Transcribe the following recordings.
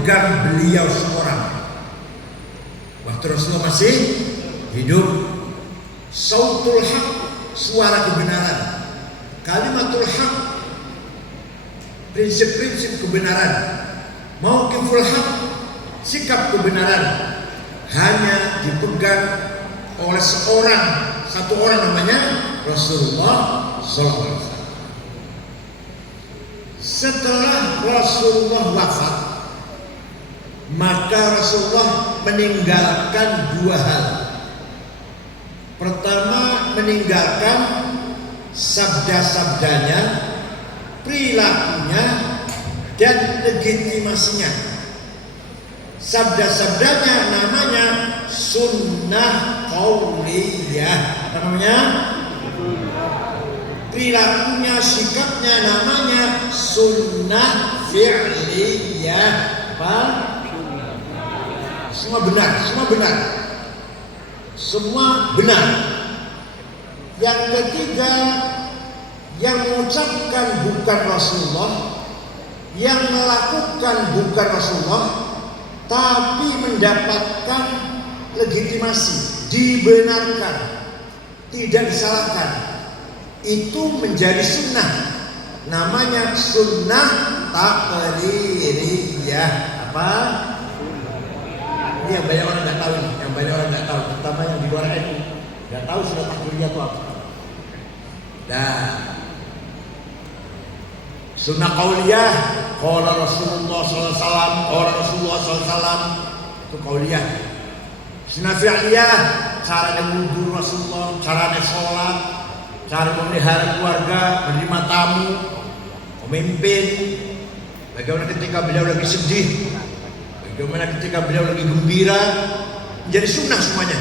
dipegang beliau seorang waktu Rasulullah masih hidup. Sautul haq, suara kebenaran, kalimatul haq, prinsip-prinsip kebenaran, mauqiful haq, sikap kebenaran, hanya dipegang oleh satu orang namanya Rasulullah SAW. Setelah Rasulullah wafat, maka Rasulullah meninggalkan dua hal. Pertama, meninggalkan sabda-sabdanya, perilakunya, dan legitimasinya. Sabda-sabdanya namanya sunnah qauliyah. Apa namanya? Perilakunya, sikapnya namanya sunnah fi'liyah. Apa? Semua benar, semua benar. Semua benar. Yang ketiga, yang mengucapkan bukan Rasulullah, yang melakukan bukan Rasulullah, tapi mendapatkan legitimasi, dibenarkan, tidak disalahkan. Itu menjadi sunnah, namanya sunnah taqririyah. Apa? Ini yang banyak orang nggak tahu nih, yang banyak orang nggak tahu, terutama yang di luar NU nggak tahu sunnah taqririyah itu apa. Nah, sunnah qauliyah, qala Rasulullah SAW, qala Rasulullah SAW, itu qauliyah. Sunnah fi'liyah, cara wudhu Rasulullah, cara sholat, cara memelihara keluarga, menerima tamu, memimpin, bagaimana ketika beliau lagi sedih, bagaimana ketika beliau lagi gembira, menjadi sunnah semuanya.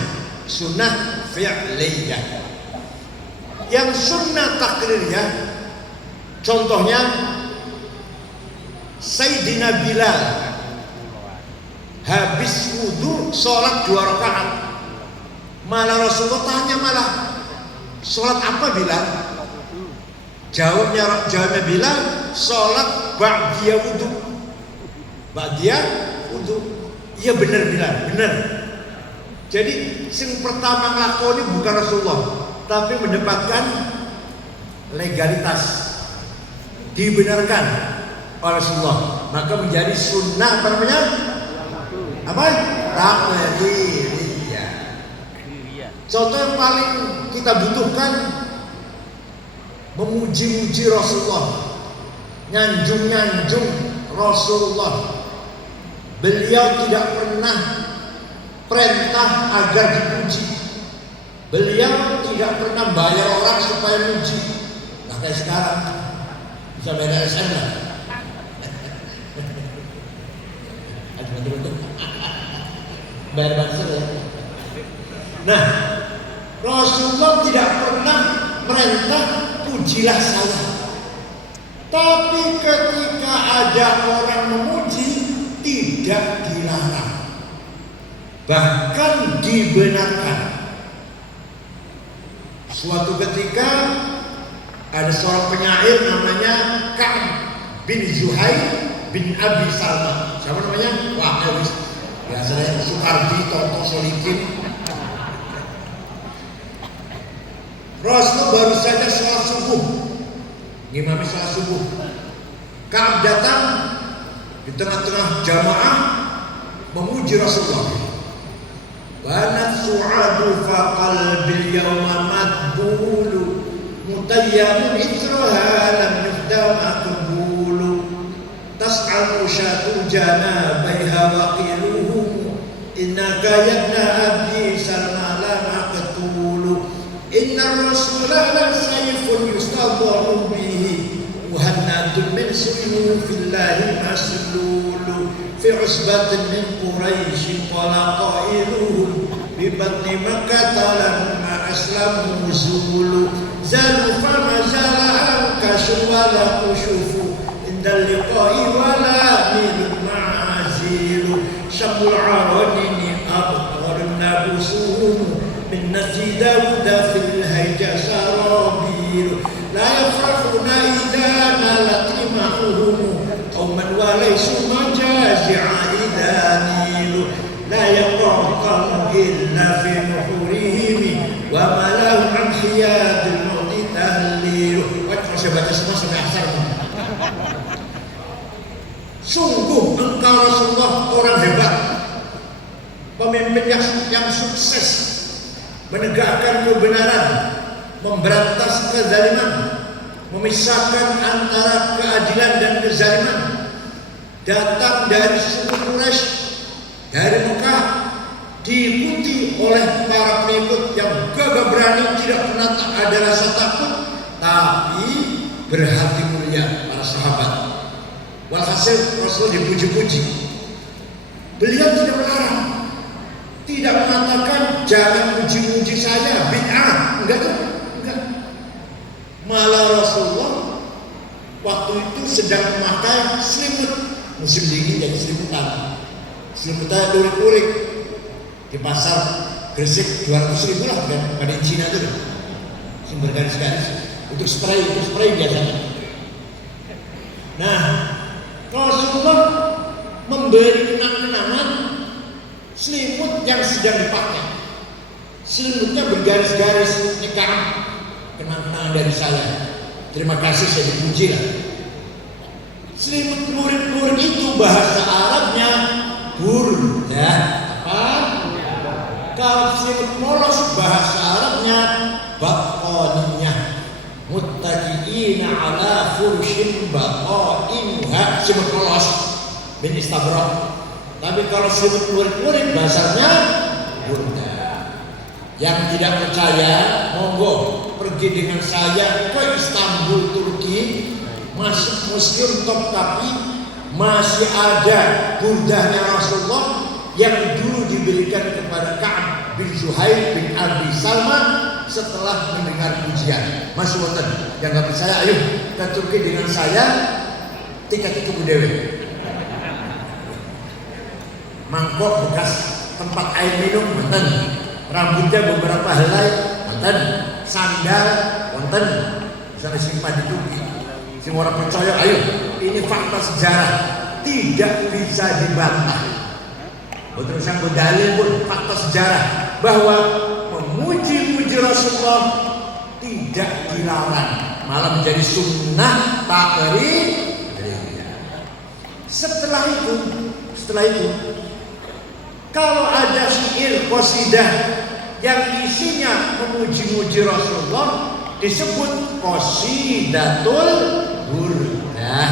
Sunnah fi'liyah. Yang sunnah taqririyah, contohnya Sayyidina Bilal habis wudhu sholat 2 rakaat, malah Rasulullah tanya, malah sholat apa Bilal? Jawabnya Bilal, sholat ba'diyah wudhu. Ba'diyah wudhu. Iya benar Bilal, benar. Jadi yang pertama ngelakoni bukan Rasulullah, tapi mendapatkan legalitas, dibenarkan oleh Rasulullah, maka menjadi sunnah. Apa namanya? Apa? Taqririyah. Contoh yang paling kita butuhkan, memuji-muji Rasulullah, nyanjung-nyanjung Rasulullah. Beliau tidak pernah perintah agar dipuji. Beliau tidak pernah bayar orang supaya muji. Nah kayak sekarang bisa bayar SM lah. Bayar banser ya. Nah, Rasulullah tidak pernah merintah pujilah saya. Tapi ketika ada orang memuji, tidak dilarang, bahkan dibenarkan. Suatu ketika ada seorang penyair namanya Ka'ab bin Zuhair bin Abi Salma. Siapa namanya? Wah, biasanya Soekardi, Toto, Solikin. Rasulullah baru saja sholat subuh, ngimami sholat subuh. Ka'ab datang di tengah-tengah jamaah memuji Rasulullah. Banat su'adu faqalbil yawma madbulu mutayyamun itraha lam yufda maqbulu tas'al usyatu janabaiha waqiluhum innaka yabna abdi salma la maqtulu inna rasula la sayfun yustadharu bihi muhannadun min suyufillahi maslulu fi usbatin min Quraisy qala qailuhum bi batni Makkah lamma aslamu zulu zalu fama zala kashu wala kushufu indal liqa'i wala min ma'azilu syamul aradini abtarun nabusuhum min nasi Dawuda fil hayja sarabilu la yafrahuna idha nalat rimahum qauman wa laysu majazi'a danilu la yaqamu illa fi nuhurihim wa malahu an hiyadil mauti tahlilu. Wah, saya baca semua sampai akhir. Sungguh engkau Rasulullah orang hebat, pemimpin yang sukses menegakkan kebenaran, memberantas kezaliman, memisahkan antara keadilan dan kezaliman. Datang dari suku Quraisy, dari Mekah, diikuti oleh para pengikut yang gagah berani, tidak pernah ada rasa takut, tapi berhati mulia para sahabat. Walhasil Rasul dipuji-puji. Beliau tidak melarang, tidak mengatakan jangan puji-puji saya bid'ah, enggak. Malah Rasulullah waktu itu sedang memakai selimut, musim dingin jadi selimutan lurik-lurik di pasar Gresik 200.000 lah kan, pada Cina itu sumber garis-garis untuk spray biasanya. Nah, Rasulullah memberi kenang-kenangan selimut yang sedang dipakai. Selimutnya bergaris-garis nikah, kenang-kenangan dari saya. Terima kasih, saya dipuji lah. Selimut lurik-lurik itu bahasa Arabnya burda. Apa? Kalau selimut polos bahasa Arabnya baqaniyah. Muttaqiina ala furushin baqainuha. Selimut polos bin istabrak. Tapi kalau selimut lurik-lurik bahasanya burda. Yang tidak percaya, monggo pergi dengan saya ke Istanbul, Turki, masuk museum Topkapi, masih ada burdahnya Rasulullah yang dulu diberikan kepada Ka'ab bin Zuhair bin Abi Salma setelah mendengar pujian. Masuk wonten, yang nggak percaya, ayo ke Turki dengan saya, tiket itu Dewi. Mangkok bekas tempat air minum, wonten. Rambutnya beberapa helai, wonten. Sandal, wonten. Bisa disimpan di Turki. Semua orang percaya, ayo, ini fakta sejarah, tidak bisa dibantah. Betul sang berdalil pun fakta sejarah bahwa memuji-muji Rasulullah tidak dilarang, malah menjadi sunnah takrir. Setelah itu, kalau ada syair qasidah yang isinya memuji-muji Rasulullah disebut qasidatul burdah.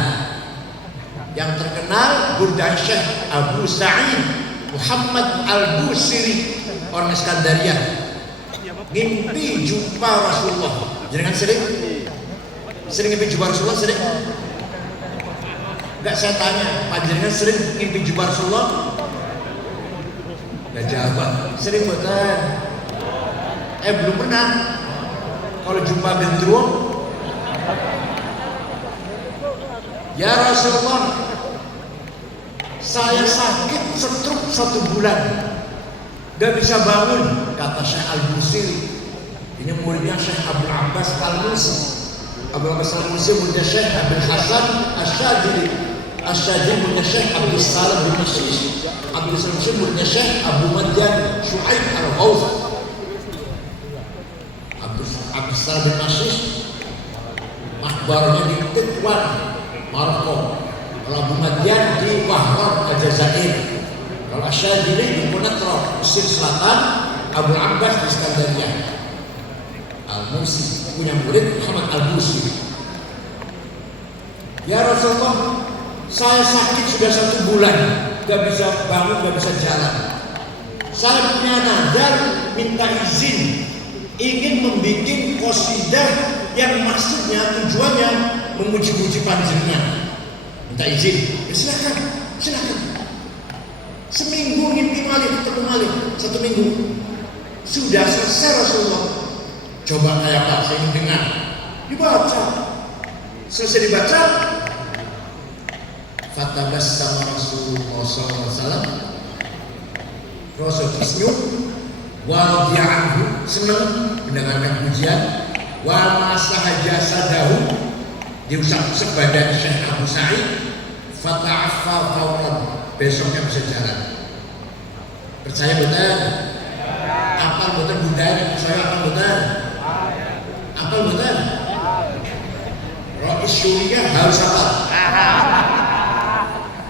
Yang terkenal burdah Syekh Abu Sa'id Muhammad Al-Busiri orang Iskandaria. Ngimpi jumpa Rasulullah. Jangan sering ngimpi jumpa Rasulullah sering? Enggak, saya tanya, panjenengan sering ngimpi jumpa Rasulullah? Enggak jawab. Sering betul. Belum pernah. Kalau jumpa gendruwo, ya Rasulullah, saya sakit stroke 1 bulan, gak bisa bangun, kata Syekh Al-Busiri. Ini muridnya Syekh Abdul Abbas Al-Musi. Abdul Abbas Al-Musi muridnya Syekh Abdul Hasan Asyadili. Asyadili muridnya Syekh Abdul Salam bin Masih. Abdul Salam muridnya Syekh Abu Madyan Syu'aib Al-Ghawth. Abdul Salam bin Masih makbarnya di Titwan, Maroko. Kalau Abu Madyan di Wahran, Aljazair. Kalau Asyadili di Konatra, Mesir Selatan. Abu Abbas di Iskandaria. Al-Musi punya murid Muhammad Al-Busiri. Ya Rasulullah, saya sakit sudah 1 bulan, gak bisa bangun, gak bisa jalan. Saya punya nazar, minta izin, ingin membuat qasidah yang maksudnya tujuannya memuji-muji panjenengan. Minta izin, ya silakan. Seminggu ngimpi malih, ketemu malih, 1 minggu. Sudah selesai Rasulullah. Coba kayak apa, saya ingin dengar. Dibaca. Selesai dibaca, fatabassama Rasulullah SAW. Rasul tersenyum. Wa radiya'anhu, senang mendengarkan pujian. Wa masaha jasadahu, diusap-usap badan Syekh Abu Sa'id. fata'affa fawran, besoknya bisa jalan. Percaya betul? Apal betul budaya saya apal betul? Apal betul? Rois Syuriah harus apal.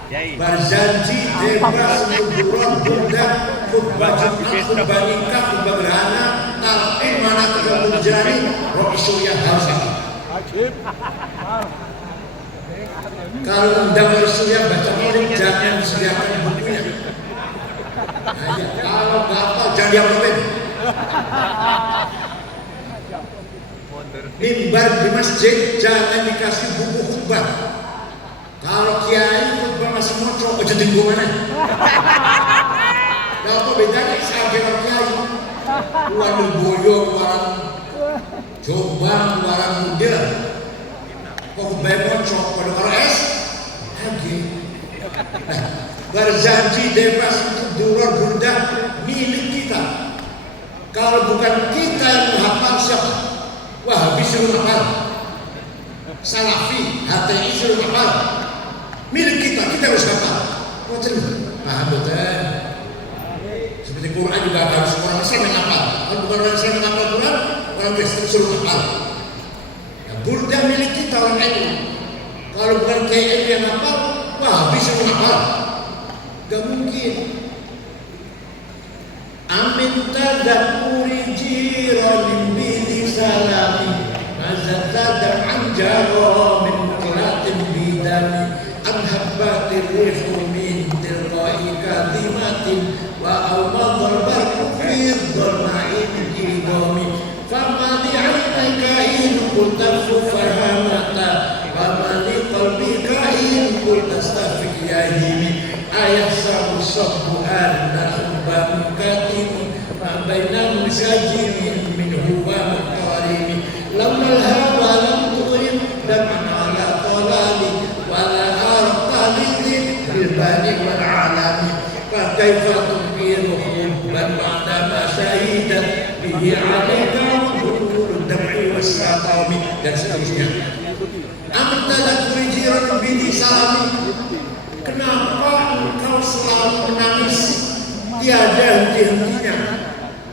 Berjanji bebas kuburan budak khutbah Jumat, khutbah nikah, khutbah gerhana, talqin mana tergantung berjalani, Rois Syuriah harus apal. Kalau undang Rois Syuriah baca maulid jangan disediakan bukunya. Nah, ya. Kalau nggak hafal jangan diapain. Mimbar di masjid jangan dikasih buku khutbah. Kalau kiai khutbah masih ngocok, aja tunggu mana? Nah, apa bedanya sebagai orang kiai? Keluaran boyo, keluaran Jombang, keluaran Mundil. Kok khutbah ngocok pada orang es? Lagi. Nah, berjanji bebas untuk duror bunda milik kita. Kalau bukan kita yang menghafal siapa? Wahabi suruh hafal, Salafi, HTI suruh hafal. Milik kita harus hafal. Paham betul? Seperti Quran juga harus orang Islam yang hafal. Kalau bukan orang Islam yang hafal Quran, orang Kristen suruh hafal. Nah, bunda milik kita orang itu. Kalau bukan KM yang hafal, Wahabi suruh hafal. Gak mungkin. Amin tadakuri jiranin bili salami mazatadan anjaro min mukiratin bidami anhabbatir rihu min tilqai kadimatin wa awmadhal barku fi dharma'in idami famali aynaka in kultafu fahamata wa mali qalbika in kultastafik yahimi ayah sabu sabbu anna hubban katim ma baina musajirin minhu wa muqarimi lamma al-hawa lam turim daman ala talali wa la arqalidin bilbani wal alami fa kaifa tunkiru hubban ba'da ma syahidat bihi alaika wudhur dam'i was-saqami dan seterusnya. Amin tadakuri jiran bini salami. Kenapa engkau selalu menangis tiada henti-hentinya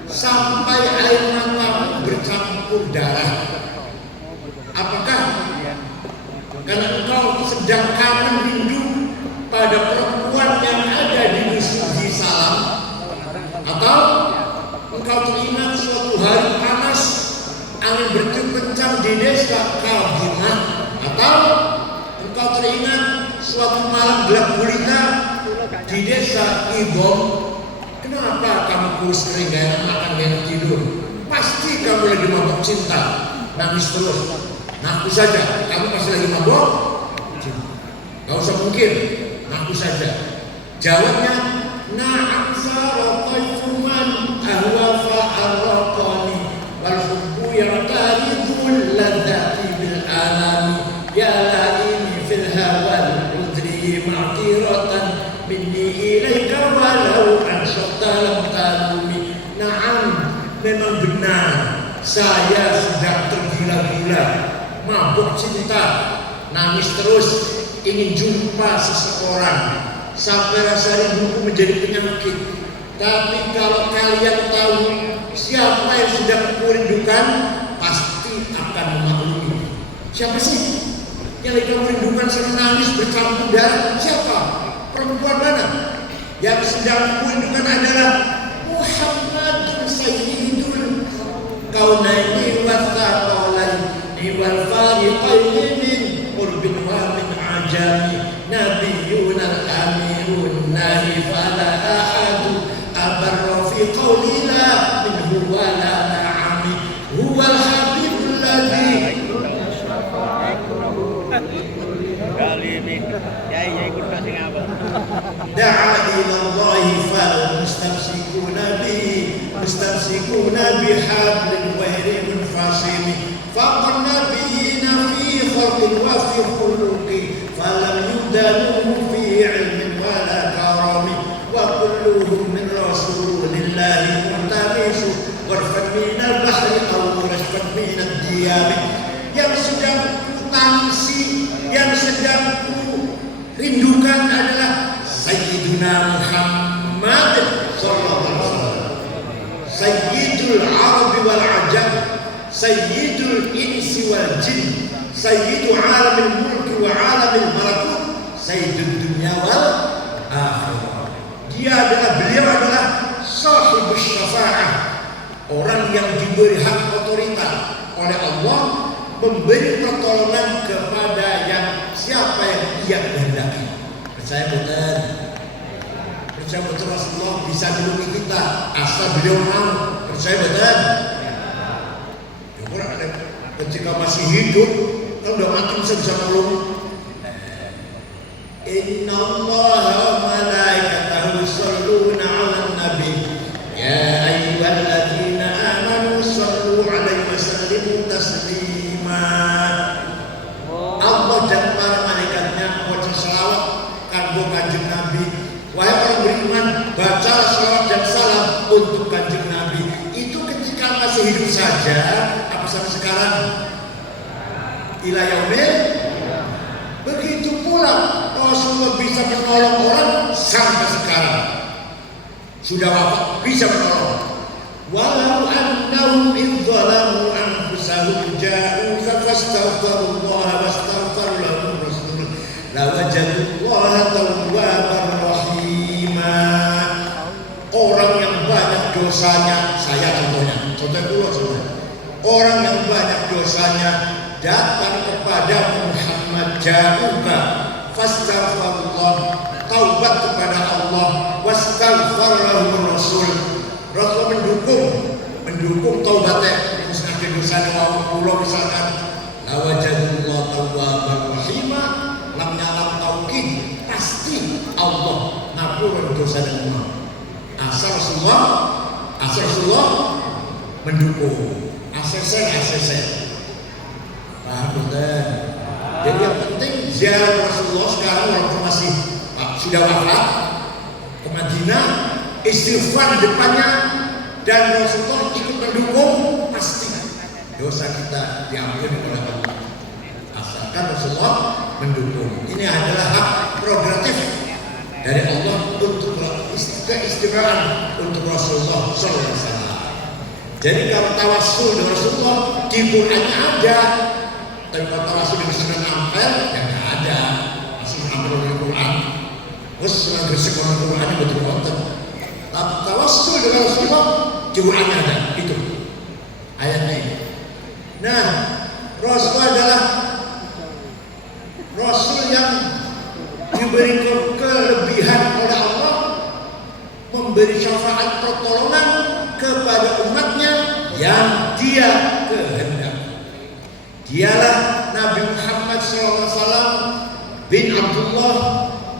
sampai air matamu bercampur darah? Apakah karena engkau sedang kangen rindu pada perempuan yang ada di Masjid Salam, atau engkau teringat suatu hari panas angin bertiup kencang di desa Kadimah, atau engkau teringat suatu malam gelap gulita di desa Ibom? Kenapa kamu kurus kering, gak enak makan, gak enak tidur? Pasti kamu lagi mabok cinta, nangis terus. Ngaku saja, kamu pasti lagi mabok cinta. Gak usah mungkin, ngaku saja. Jawabnya, na'am sarotaifu man ahwa fa'arraqani wal hubbu yartaridul ladhati bil alami ya la'ini fil hawal ma'tiratan minni ilaika walau ansyatta lam talumi. Na'am, memang benar saya sedang tergila-gila, mabuk cinta, nangis terus, ingin jumpa seseorang sampai rasa rinduku menjadi penyakit. Tapi kalau kalian tahu siapa yang sedang aku rindukan, pasti akan memaklumi. Siapa sih yang kamu rindukan sampai nangis bercampur darah? Siapa? Perempuan mana? Yang sedang aku rindukan adalah Muhammadun Sayyidul Kaunaini wa Thaqalaini wal fariqaini min qurbin wa min ajami nabiyyun al-amirun nahi fala ahadu abarra fi qawlina minhu wa la na'ami huwa al-habibul ladhi da'a ila Allahi fal mustamsikuna bihablin ghairi munfasimi faqan nabiyina fi khalqin wa fi khuluqi falam yudanuhu fi ilmin wala karami wa kulluhum min rasulillahi muntamisu warfan min al-bahri aw rashfan min ad-diyami. Yang sedang ku tangisi, yang sedang ku rindu sayyidul insi wal jin, sayyidu alamil mulki wa alamil malakut, sayyidud dunya wal akhirah. Beliau adalah sahibus syafa'ah, orang yang diberi hak otoritas oleh Allah memberi pertolongan kepada siapa yang ia kehendaki. Percaya betul? Percaya betul Rasulullah bisa melindungi kita asal beliau mau. Percaya betul? Ketika masih hidup, kan udah mati bisa melindungi. Inna Allaha wa malaikatahu yusholluna 'alan nabi ya ayyuhalladzina amanu shallu 'alaihi wa sallimu taslima. Allah dan para malaikatnya membaca selawat kanggo Kanjeng Nabi. Wahai orang beriman, baca selawat dan salam untuk Kanjeng Nabi. Itu ketika masih hidup saja, apa sampai sekarang? Ila yaumil. Begitu pula Rasulullah bisa menolong orang sampai sekarang. Sudah wafat bisa menolong. Walau annahum idh zalamu anfusahum ja'uka fastaghfirullaha wastaghfara lahum rasul lawajadullaha tawwabar rahima. Orang yang banyak dosanya, saya contoh dulu saudara. Orang yang banyak dosanya datang kepada Muhammad ja'uka fastaghfirullah, taubat kepada Allah, wastaghfar lahum rasul. Rasul mendukung taubatnya, misalkan dosa Allah misalkan lawajadullah tawwabar rahima, lam nyalam taukid, pasti Allah ngapura dosa dan Allah. Asal Rasulullah mendukung, asal. Paham betul? Jadi yang penting ziarah Rasulullah sekarang walaupun masih sudah wafat ke Madinah, istighfar di depannya dan Rasulullah ikut mendukung, pasti dosa kita diampuni oleh Allah. Asalkan Rasulullah mendukung. Ini adalah hak prerogatif dari Allah untuk keistimewaan untuk Rasulullah SAW. Jadi kalau tawassul dengan Rasulullah di Qurannya ada. Tapi kalau tawasul dengan Sunan Ampel ya nggak ada. Sunan Ampel dengan Quran, terus Sunan Gresik dengan Quran yang betul betul. Tapi tawasul dengan Rasulullah di Quran ada itu ayatnya ini. Nah, Rasul adalah Rasul yang diberi kelebihan oleh Allah, memberi syafaat pertolongan kepada umatnya yang Dia kehendaki. Dialah Nabi Muhammad SAW bin Abdullah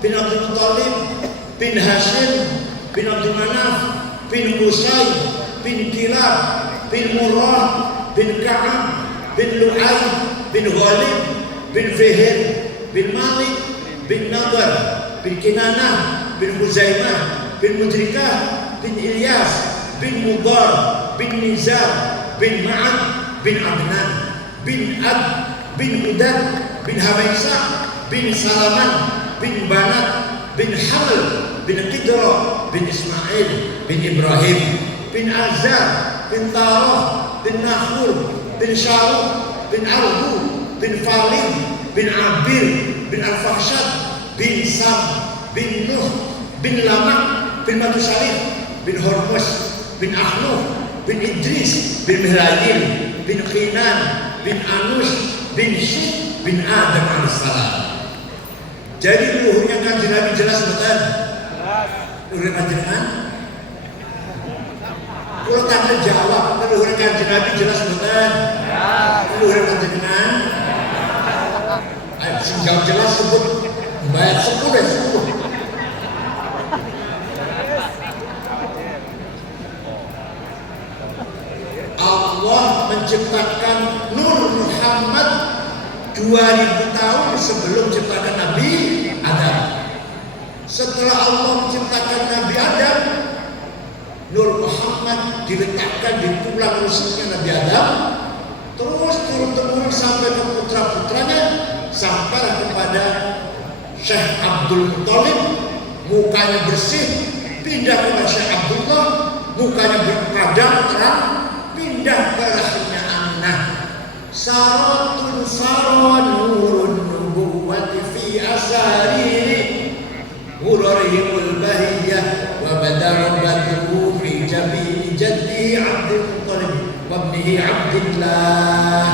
bin Abdul Muttalib bin Hashim bin Abdul Manaf bin Qusay bin Kilab bin Murrah bin Ka'ab bin Lu'ay bin Ghalib bin Fihr bin Malik bin Nadar bin Kinanah bin Huzaimah bin Mudrikah bin Ilyas bin Mudar bin Nizar bin Ma'ad bin Adnan bin Ad bin Udad bin Hamaisah bin Salaman bin Banat bin Haml bin Qidra bin Ismail bin Ibrahim bin Azar bin Tarah bin Nahur bin Syaruh bin Arhu bin Falim bin Abir bin Al-Fahsyad bin Sam bin Nuh bin Lamak bin Matusalih bin Hormuz bin Ahnuh bin Idris bin Mihlajil bin Khinan bin Anus bin Syed bin Adam alaihissalam. Jadi luhurnya Kanjeng Nabi jelas betul. Luhurnya Kanjeng Nabi. Kalau tak jawab, luhurnya Kanjeng Nabi jelas betul. Luhurnya Kanjeng Nabi. Ayo jawab jelas sebut. Bayar 10. Allah menciptakan Nur Muhammad 2000 tahun sebelum menciptakan Nabi Adam. Setelah Allah menciptakan Nabi Adam, Nur Muhammad diletakkan di tulang rusuknya Nabi Adam, terus turun-temurun sampai ke putra-putranya, sampai kepada Syekh Abdul Muttalib, mukanya bersih, pindah kepada Syekh Abdullah, mukanya berpadam terang, pindah ke rahimnya Aminah, saratun saranurun nubuwati fi asari urarihimul bahiyah wa badar badru fi jabini jaddi Abdul Muttalib wa ibnihi Abdillah.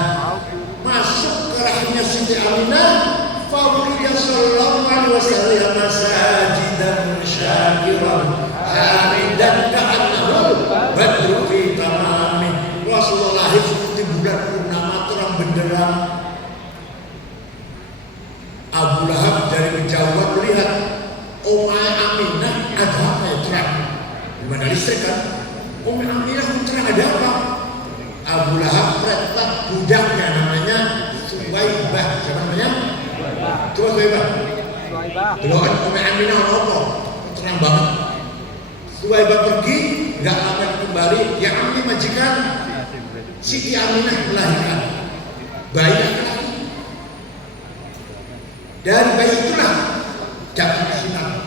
Masuk ke rahimnya Siti Aminah, fawriya sallallahu alaihi wasallam sajidan syakiran hamidan ka'annahu badru fi tamamin. Rasulullah lahir seperti bulan purnama terang benderang. Abu Lahab dari kejauhan melihat Umay Aminah, ada apa ya terang? Belum ada listrik kan? Umay Aminah terang, ada apa? Abu Lahab perintah budaknya namanya Suwaibah. Siapa namanya? Coba Suwaibah. Delok Umay Aminah apa? Terang banget. Suwaibah pergi, nggak lama kembali. Yang Ami majikan Siti Aminah melahirkan bayi laki-laki. Dari bayi itulah datang sinar.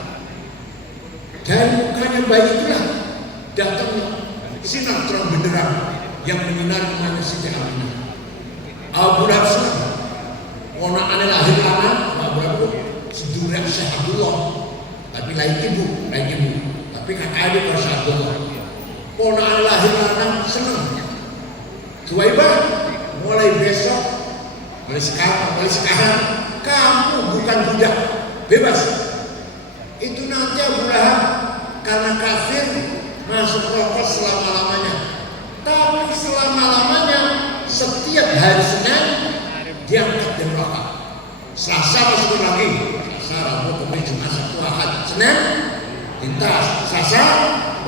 Dari mukanya bayi itulah datang sinar terang benderang yang menyinari rumahnya Siti Aminah. Abu Lahab senang. Orang aneh lahir anak, Abu Lahab sedulur Syekh Abdullah, tapi lain ibu. Tapi kakak adik Syekh Abdullah. Orang aneh lahir anak senang. Suwaibah, mulai besok, mulai sekarang, kamu bukan budak, bebas. Itu nanti Abu Lahab karena kafir masuk neraka selama-lamanya. Tapi selama-lamanya setiap hari Senin diangkat dari neraka. Selasa masuk lagi, Selasa, Rabu, Kamis, Jumat, Sabtu, Ahad, Senin lintas, Selasa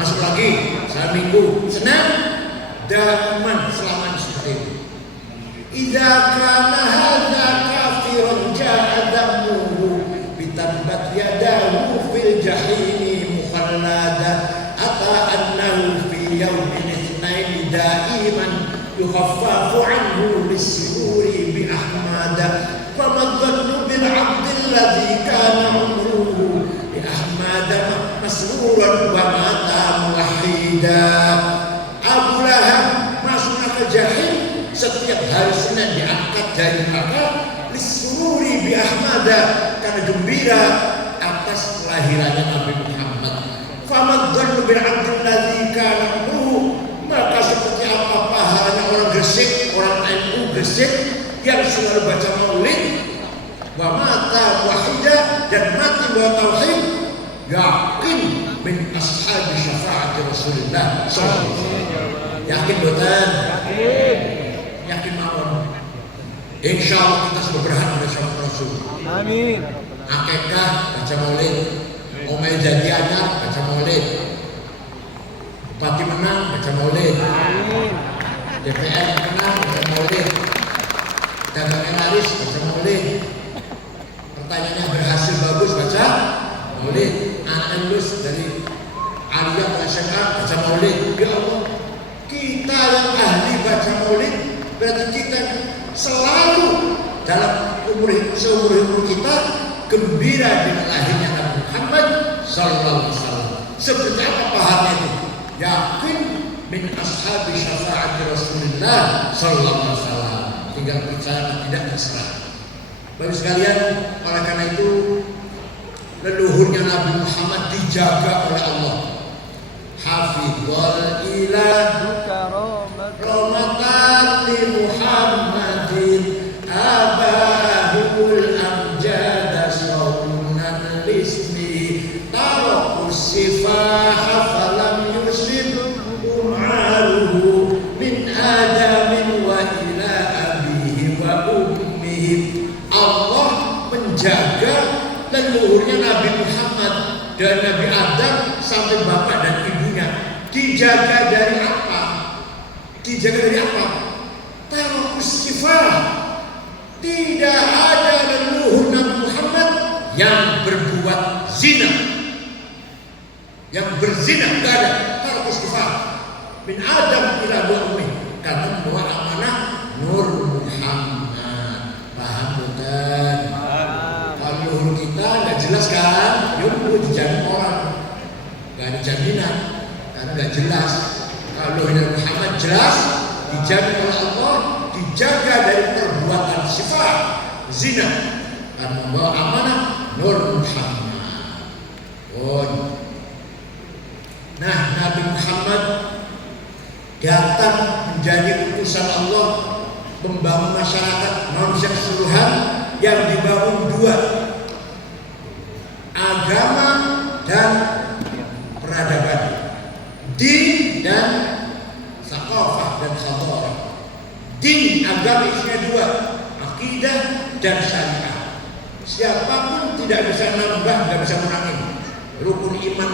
masuk lagi, Selasa Minggu, Senin daman selama seperti itu. Idza kana hadza kafiran ja'a damuhu bitabbat yadahu fil jahimi mukhallada ata annahu fi yawmin itsnain daiman yukhaffafu anhu lis-sururi bi ahmada famadhannu bil 'abdi alladhi kana umruhu bi ahmada masruran wa mata muwahhida. Abu Lahab masuk ke jahim, setiap hari Senin diangkat dari neraka lisururi bi ahmada, karena gembira atas kelahirannya Nabi Muhammad. Famadhannu bil 'abdil ladzi kana umruhu, maka seperti apa pahalanya orang Gresik, orang NU Gresik yang selalu baca maulid, wa mata wahida, dan mati wa tauhid, yakin min ashabi syafaat Rasulullah sallallahu alaihi wasallam. Yakin betul? Yakin mawon. Insyaallah kita sudah berhak pada syafaat Rasul. Amin. Akikah baca maulid, omai jadi anak baca maulid, bupati menang baca maulid, DPR menang baca maulid, dagang laris baca maulid, pertanyaannya berhasil bagus baca maulid, anak lulus dari aliyah ke SMA baca maulid. Ya Allah, kita yang ahli baca maulid berarti kita selalu dalam seumur hidup kita gembira dengan lahirnya Nabi Muhammad sallallahu alaihi wasallam. Seperti apa pahalanya itu? Yakin min ashabi syafaat Rasulullah sallallahu alaihi wasallam. Tinggal percaya tidak terserah. Bapak sekalian, oleh karena itu leluhurnya Nabi Muhammad dijaga oleh Allah. Hafizul ilahu karamatan li Muhammadin abahul amjada saunan lismi tarakus sifaha falam yusib umaruhu min adamin wa ila abihi wa ummihi. Allah menjaga leluhurnya Nabi Muhammad dan Nabi Adam sampai bapak dan ibunya. Dijaga dari apa? Dijaga dari apa? Tarakus sifah. Tidak ada leluhur Nabi Muhammad yang berbuat zina, yang berzina, tidak ada. Tarakus sifah. Min Adam ila ummi, karena membawa amanah Nur Muhammad. Paham bukan? Leluhur kita nggak jelas kan? Yuk dijamin orang, nggak ada jaminan karena nggak jelas. Kalau leluhur Muhammad jelas, dijamin oleh Allah, dijaga dari perbuatan sifat zina dan membawa amanah Nur Muhammad. Nah, Nabi Muhammad datang menjadi utusan Allah membangun masyarakat manusia keseluruhan yang dibangun dua, agama dan peradaban, din dan sakofah dan khabarah. Din agama isinya dua, akidah dan syariah. Siapapun tidak bisa nambah, tidak bisa mengurangi. Rukun iman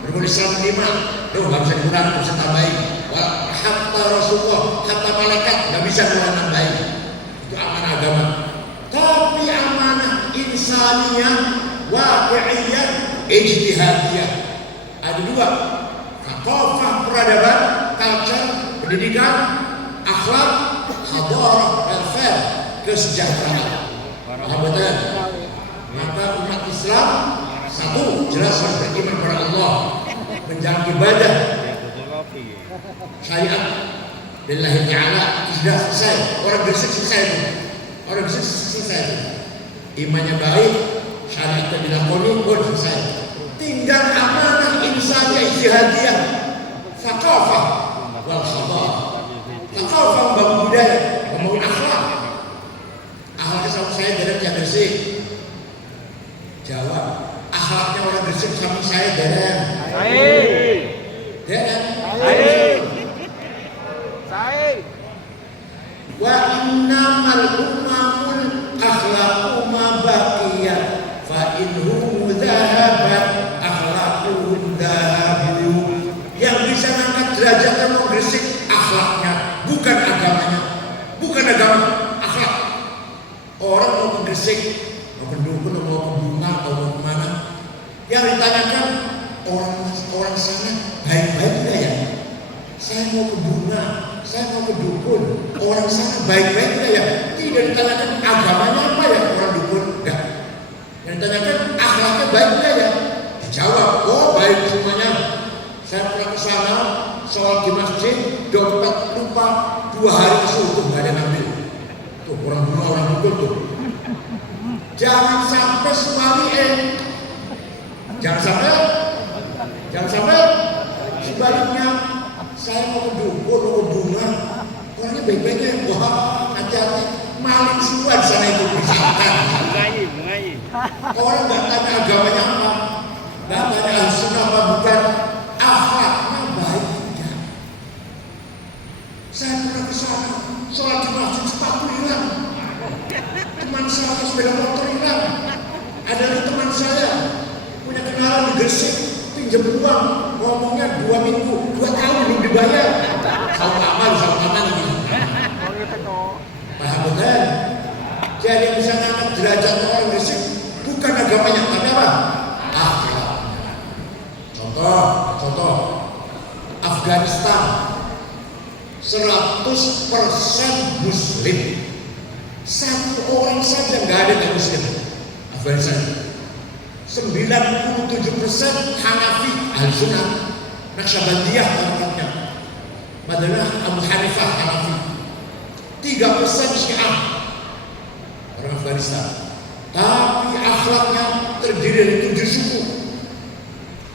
6, rukun Islam 5, loh nggak bisa dikurangi, nggak bisa tambahin. Hatta Rasulullah, hatta malaikat nggak bisa nambahin. Itu amanah agama. Tapi amanah insaniyah, waqi'iyah, ijtihadiyah. Ada dua, thaqafah peradaban, culture, pendidikan, akhlak, hadarah, welfare, kesejahteraan. Paham betul? Maka umat Islam satu, jelas harus beriman kepada Allah, menjalankan ibadah, syariat lillahi ta'ala. Sudah selesai, orang Gresik selesai itu. Orang Gresik selesai itu. Imannya baik, syariatnya dilakoni, selesai. Tinggal amanah insaniyah ijtihadiyah, thaqafah wal khabarah. Thaqafah membangun budaya, membangun akhlak. Akhlaknya sama saya dari Gresik. Jawab, akhlaknya orang Gresik sama saya dari wa innamal umamul akhlaqu ma baqiyat fa inhum dhahabat akhlaquhum dhahabu. Yang bisa ngangkat derajat orang Gresik akhlaknya, bukan agamanya. Bukan agama, akhlak. Orang mau ke Gresik, mau ke dukun, mau ke bunga, atau mau kemana, yang ditanyakan orang sana baik-baik enggak ya? Saya mau ke bunga, saya mau ke dukun, orang sana baik-baik enggak ya? Tidak ditanyakan agamanya apa ya orang dukun, enggak. Yang ditanyakan akhlaknya baik enggak ya? Dijawab, oh baik semuanya. Saya pernah ke sana, sholat di masjid, dompet lupa 2 hari kesuruh, enggak ada ngambil. Tuh orang bunga, orang dukun tuh. Jangan sampai sebaliknya saya mau ke dukun, mau ke bunga, orangnya baik-baiknya, wah hati-hati, maling semua di sana itu misalkan. Orang nggak tanya agamanya apa, nggak tanya al-sunnah apa bukan, akhlaknya baik tidak. Saya pernah ke sana, sholat di masjid sepatu hilang. Teman saya sepeda motor hilang. Ada teman saya punya kenalan di Gresik, pinjam uang, ngomongnya 2 minggu, 2 tahun belum dibayar. Sama aman ini. Paham betul? Jadi bisa ngangkat derajat orang Gresik bukan agamanya, tapi apa? Akhlaknya. Contoh Afghanistan 100% Muslim. 1 orang saja nggak ada yang Muslim. Afghanistan 97% Hanafi, Ahlussunnah, Naqsyabandiyah tempatnya, Madinah Abu Hanifah Hanafi, 3% Syiah orang Afghanistan. Tapi akhlaknya terdiri dari 7 suku.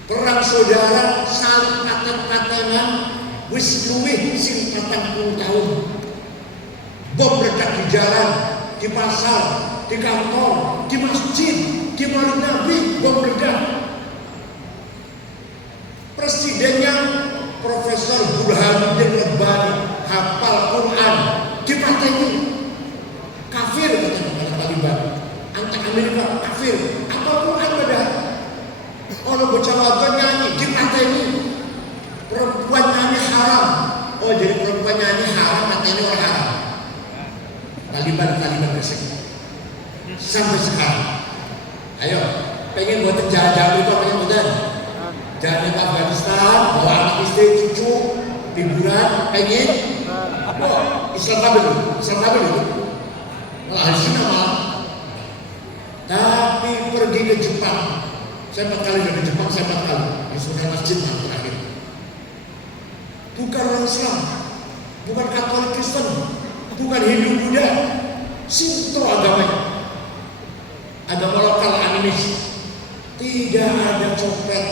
Perang saudara, saling patah-patahan, wis luwih sing 40 tahun. Bom meledak di jalan, di pasar, di kantor, di masjid, di maulid Nabi, bom meledak. Presidennya Profesor Burhanuddin Rabbani, hafal Quran, dipateni. Kafir kata Taliban, anti Amerika kafir. Apa Quran ada? Orang bocah wadon nyanyi, dipateni. Perempuan nyanyi haram. Oh jadi perempuan nyanyi haram, katanya orang haram. Taliban Gresik sampai sekarang. Ayo, pengen buat jalan-jalan itu pengen buatan jalan ke Afghanistan, bawa anak istri, cucu, liburan, pengen. Oh, Islam kabel itu. Malah Al-Sunnah malah. Tapi pergi ke Jepang, saya 4 kali ke Jepang, 4 kali di surga masjid terakhir. Bukan orang Islam, bukan Katolik Kristen. bukan Hindu Buddha, Shinto agamanya, agama lokal animis. Tidak ada copet,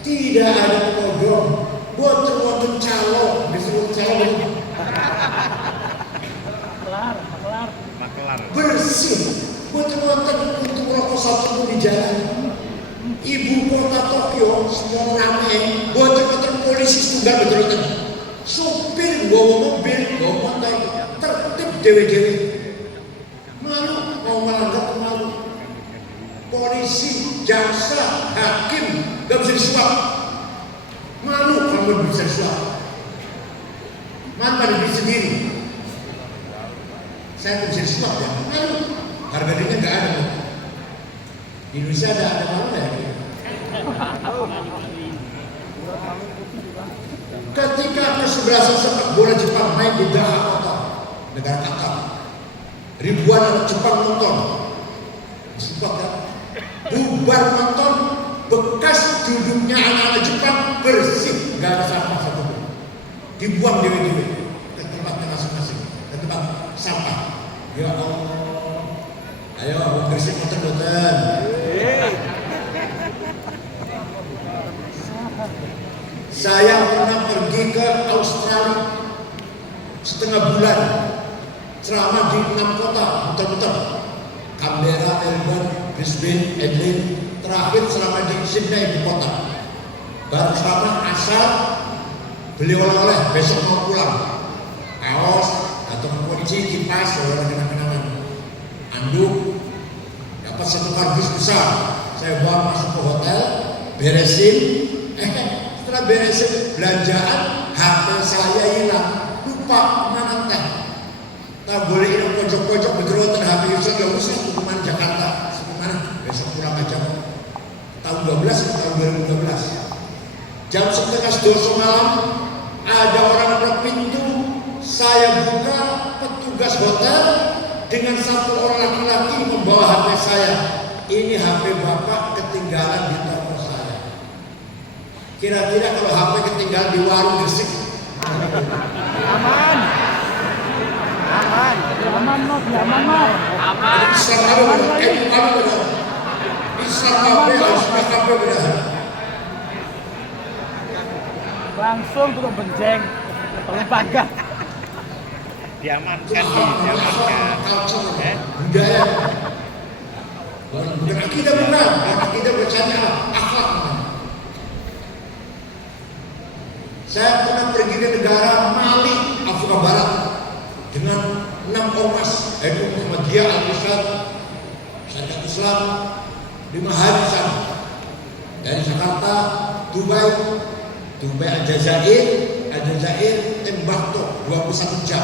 tidak ada kodong, boten calo, disuruh calo Makelar. bersih, boten untuk rokok satu pun di jalan. Ibu kota Tokyo semua ramai, boten polisi tunggal betul-betul. Supir bawa mobil, bawa motor, tertib dewe-dewe. Malu, mau melanggar malu. Polisi, jaksa, hakim, gak bisa disuap. Malu kalau bisa disuap. Mana pada diri sendiri. Saya bisa disuap ya, malu. Harga dirinya gak ada. Di Indonesia ada malu ya? Ketika kesebelasan sepak bola Jepang main di Doha Qatar, negara Qatar, ribuan anak Jepang nonton, disupport kan? Bubar nonton, bekas duduknya anak-anak Jepang bersih, nggak ada sampah satupun, dibuang dewe-dewe ke tempat masing-masing, ke tempat sampah. Ya Allah, ayo bersih motor-motor. Saya pernah pergi ke Australia setengah bulan, ceramah di 6 kota, muter-muter. Canberra, Melbourne, Brisbane, Adelaide, terakhir selama di Sydney di kota. Baru selama asal beli oleh-oleh, besok mau pulang. Kaos atau kunci, kipas, kenang-kenangan. Anduk, dapat satu kardus besar. Saya bawa masuk ke hotel, beresin. Setelah beresin belanjaan, HP saya hilang. Lupa mana teh. Tak boleh hilang pojok-pojok betul HP usaha gak usah ke mana Jakarta. Mana besok pulang aja. Tahun 12 tahun 2012. Jam 11:30 malam ada orang ketok pintu. Saya buka, petugas hotel dengan satu orang laki-laki membawa HP saya. Ini HP bapak ketinggalan di toko saya. Kira-kira kalau HP ketinggalan di warung Gresik, aman. Islam apa benar? Islam apa harus apa benar? Langsung tuh benceng, tolong pagar. Diamankan. Budaya. Bukan akidah benar, akidah bercanda akhlak. Saya pernah pergi ke negara Mali, Afrika Barat dengan 6 ormas, yaitu Muhammadiyah, Al-Islam, Syariat Islam, 5 hari sana. Dari Jakarta, Dubai Aljazair, Timbuktu 21 jam.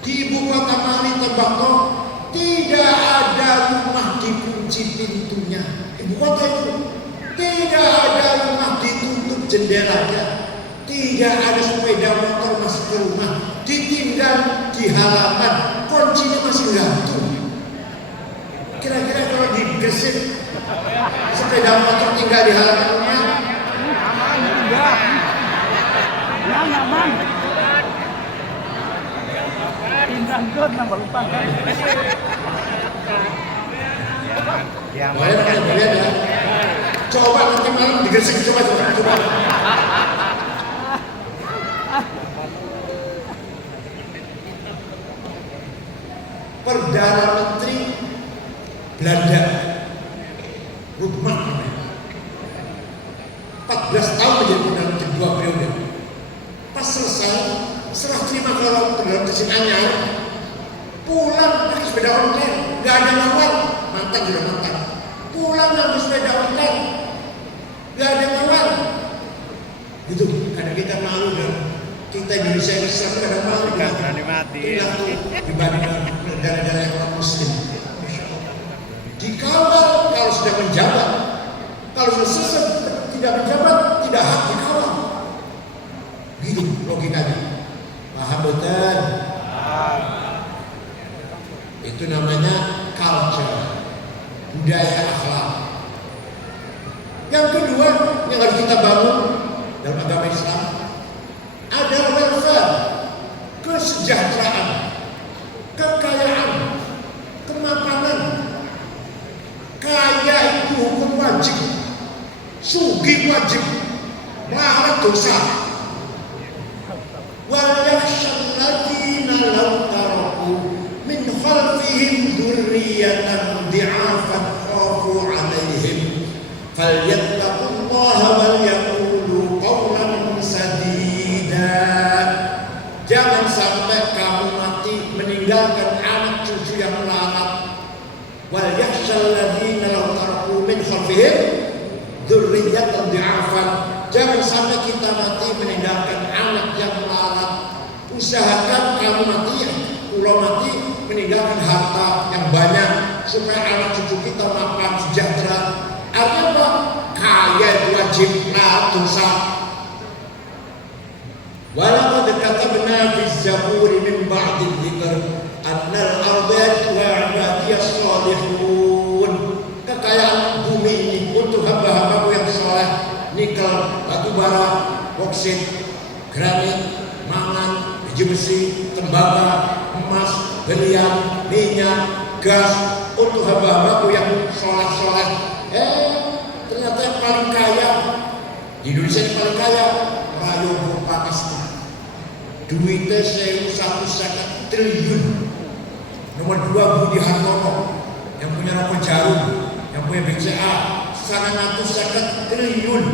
Di ibu kota Mali, Timbuktu, tidak ada rumah dikunci pintunya. Ibu kota itu tidak ada rumah ditutup jendelanya. Tidak ada sepeda motor masuk ke rumah, ditinggal di halaman, kuncinya masih gantung. Kira-kira kalau di Gresik sepeda motor tinggal di halaman rumah, Aman enggak? Aman. Tinggal gon nambah lupa kan? boleh ya. Coba nanti malam di Gresik, coba. Perdana Menteri Belanda, Rutman, 14 tahun menjadi Perdana Menteri 2 periode. Pas selesai, serah terima kalau Perdana Menteri anyar, pulang pakai sepeda ontel, nggak ada ngawal, mantan juga mantan. Pulang pakai sepeda ontel, nggak ada ngawal. Gitu, karena kita malu dan kita Indonesia Islam nggak ada malu. Nggak berani mati. Dibandingkan negara-negara yang non Muslim. Dikawal kalau sudah menjabat, kalau sudah selesai tidak menjabat, tidak hak dikawal. Gitu logikanya. Paham betul? Itu namanya culture, budaya akhlak. Yang kedua yang harus kita bangun dalam agama Islam adalah welfare, kesejahteraan. hukum wajib, sugih wajib, melarat dosa. Wal yakhshal ladzina law taraku min khalfihim dzurriyyatan dhi'afan khafu 'alaihim falyattaqullaha wal yaqulu qawlan sadida. Jangan sampai kamu mati meninggalkan anak cucu yang melarat. Wal yakhshal ladzina law taraku min khalfihim dzurriyyatan dhi'afan. Jangan sampai kita mati meninggalkan anak yang melarat. Usahakan kamu mati, pulau mati meninggalkan harta yang banyak supaya anak cucu kita mapan sejahtera. Artinya apa? Kaya itu wajib, nah dosa. Walaqad katabna fi zaburi min ba'di dzikr annal arda yatwa 'ibadiyas salihun. Kekayaan bumi ini untuk hamba-hambaku yang saleh, nikel, batu bara, boksit, granit, mangan, biji besi, tembaga, emas, berlian, minyak, gas untuk hamba-hambaku yang soleh-soleh. Ternyata yang paling kaya di Indonesia yang paling kaya Prayogo Pakistan. Duitnya 1,1 triliun. Nomor 2 Budi Hartono yang punya rokok jarum, yang punya BCA 150 triliun.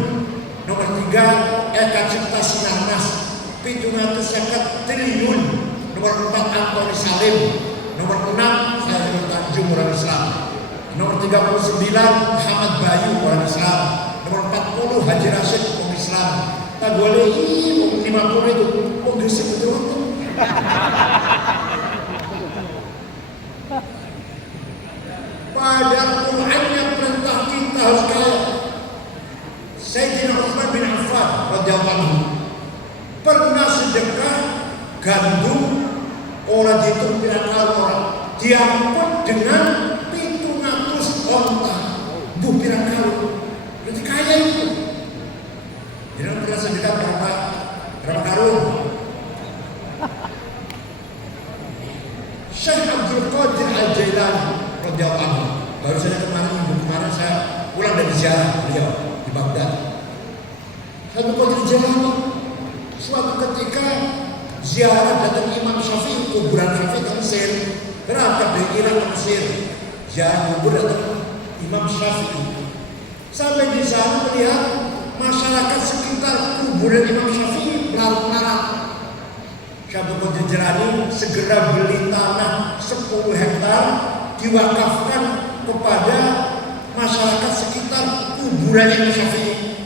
Nomor 3 Eka Cipta Sinarmas 750 triliun. Nomor 4 Antoni Salim. Nomor 6 Khairul Tanjung orang Islam. Nomor 39 Muhammad Bayu orang Islam. Nomor 40 Haji Rashid orang Islam. Tak boleh 50 itu Gresik betul. Pada Qurannya perintah kita harus kaya. Sayyidina Utsman bin Affan radhiyallahu anhu pernah sedekah gandum orang dihitung pirang orang, diangkut dengan 700 onta, pirang kali. Berarti kaya itu. Jadi pernah sedekah berapa karung? Syekh Abdul Qadir Al-Jailani radhiyallahu anhu. Baru saja minggu kemarin saya pulang dari ziarah beliau di Baghdad. Abdul Qadir Al-Jailani suatu ketika ziarah datang Imam Syafi'i, kuburan Syafi'i ke Mesir. Berangkat dari Irak ke Mesir, ziarah kubur datang Imam Syafi'i. Sampai di sana melihat masyarakat sekitar kuburan Imam Syafi'i melarat-larat. Syabul Qadir Jilani segera beli tanah 10 hektar diwakafkan kepada masyarakat sekitar kuburan Imam Syafi'i.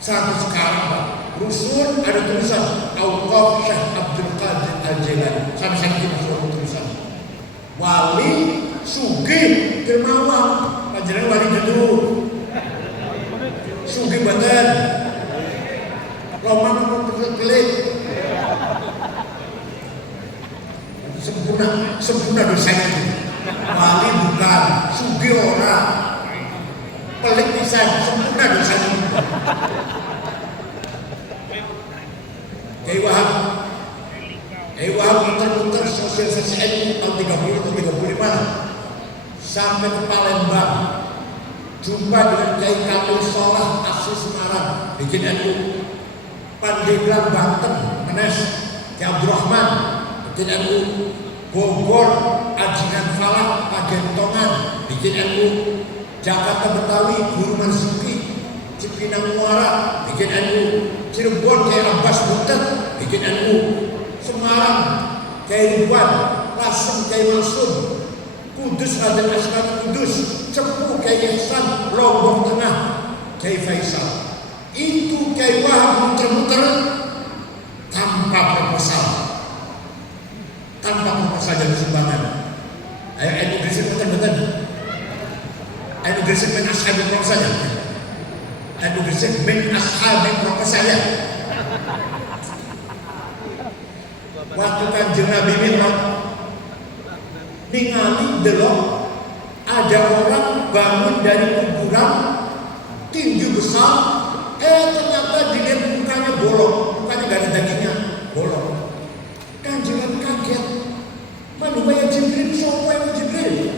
Sampai sekarang Pak, rusun ada tulisan Auqaf Syekh Abdul Qadir Al-Jailani. Sampai saya masuk tulisan wali sugih dermawan, panjenengan wali dulu sugih badan Roman pelit sempurna dosanya itu. Wali bukan, sugih orang, pelit pisan, sempurna dosanya. Kiai Wahab muter-muter sosialisasi ilmu tahun 30 atau 35 sampai ke Palembang, jumpa dengan Kiai Kamil Sholah asli Semarang, bikin NU. Pandeglang Banten, Menes, Kiai Abdurrahman, bikin NU. Bogor, Ajinan Falah, Pagentongan, bikin NU. Jakarta Betawi, Guru Marzuki, Cipinang Muara, bikin NU. Cirebon, Kiai Abbas Butet, bikin NU. Semarang, Kiai Ridwan, Lasem, Kiai Mansur, Kudus, Raden Askari Kudus, Cepu, Kiai Ihsan, Lombok Tengah, Kiai Faisal. Itu Kiai Wahab muter-muter tanpa proposal, dari sumbangan. Ayo NU Gresik betul-betul. NU Gresik min ashabi proposalnya. NU Gresik min ashabi proposalnya. Waktu Kanjeng Nabi Mi'raj ningali delok ada orang bangun dari kuburan tinggi besar, ternyata dilihat mukanya bolong, mukanya gak ada dagingnya, bolong. Kanjeng Nabi kaget, mana Jibril, sopo yang Jibril?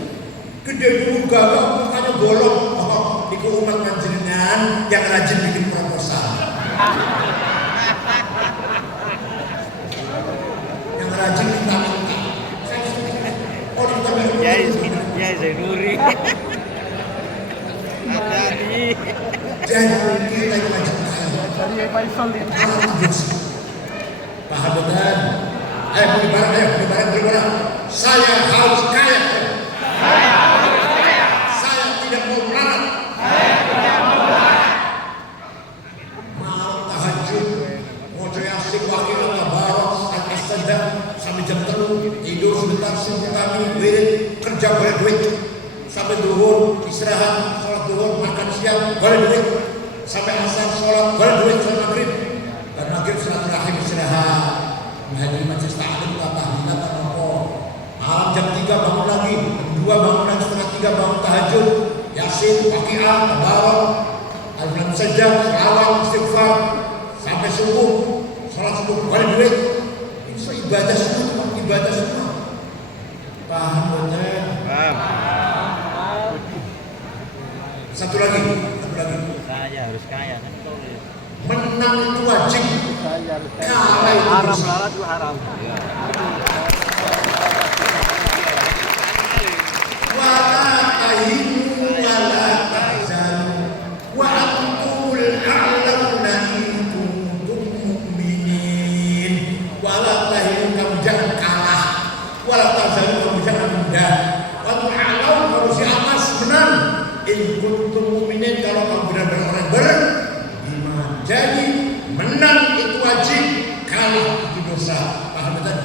Gede dulu gagah, mukanya bolong. Oh, itu ku umat panjenengan yang rajin bikin proposal. Yang rajin minta-minta. Oh, minta-minta. Ya, Zainuri. Hati-hati. Jadi kita yang rajin kaya. Dari Faisal ini. Paham betul? Beri barang. Saya harus kaya. Saya tidak mau melarat. Malam tahajud, mau asik wakil tabarok, al-astajdah sampai jam 3 tidur sebentar sibuk kami, wirid, kerja boleh duit. Sampai duhur, istirahat, sholat duhur, makan siang, boleh duit. Sampai asar, sholat, boleh duit, sholat maghrib. Dan maghrib silaturahim istirahat. Menghadiri majelis ta'lim tahlilan apa. Malam jam 3 bangun lagi, jam 2 bangun lagi, setengah 3 bangun tahajud, yasin, waqi'ah, tabarok, al-Quran saja, salawat, istighfar, sampai subuh, sholat subuh, boleh duit. Itu ibadah semua, ibadah semua. Paham betul? Paham. Satu lagi. Saya harus kaya kan. Menang itu wajib. Saya harus Kalah itu haram, dosa. lalat itu haram. Wala tahinu wala tahzanu wa antumul a'launa in kuntum mu'minin. Wala tahinu, kamu jangan kalah. Wala tahzanu, kamu jangan mudah. Wa tu'alau, kamu si atas menang. In kuntum mu'minin, kalau kamu benar-benar orang beriman. Jadi menang itu wajib, kalah itu dosa. Paham betul?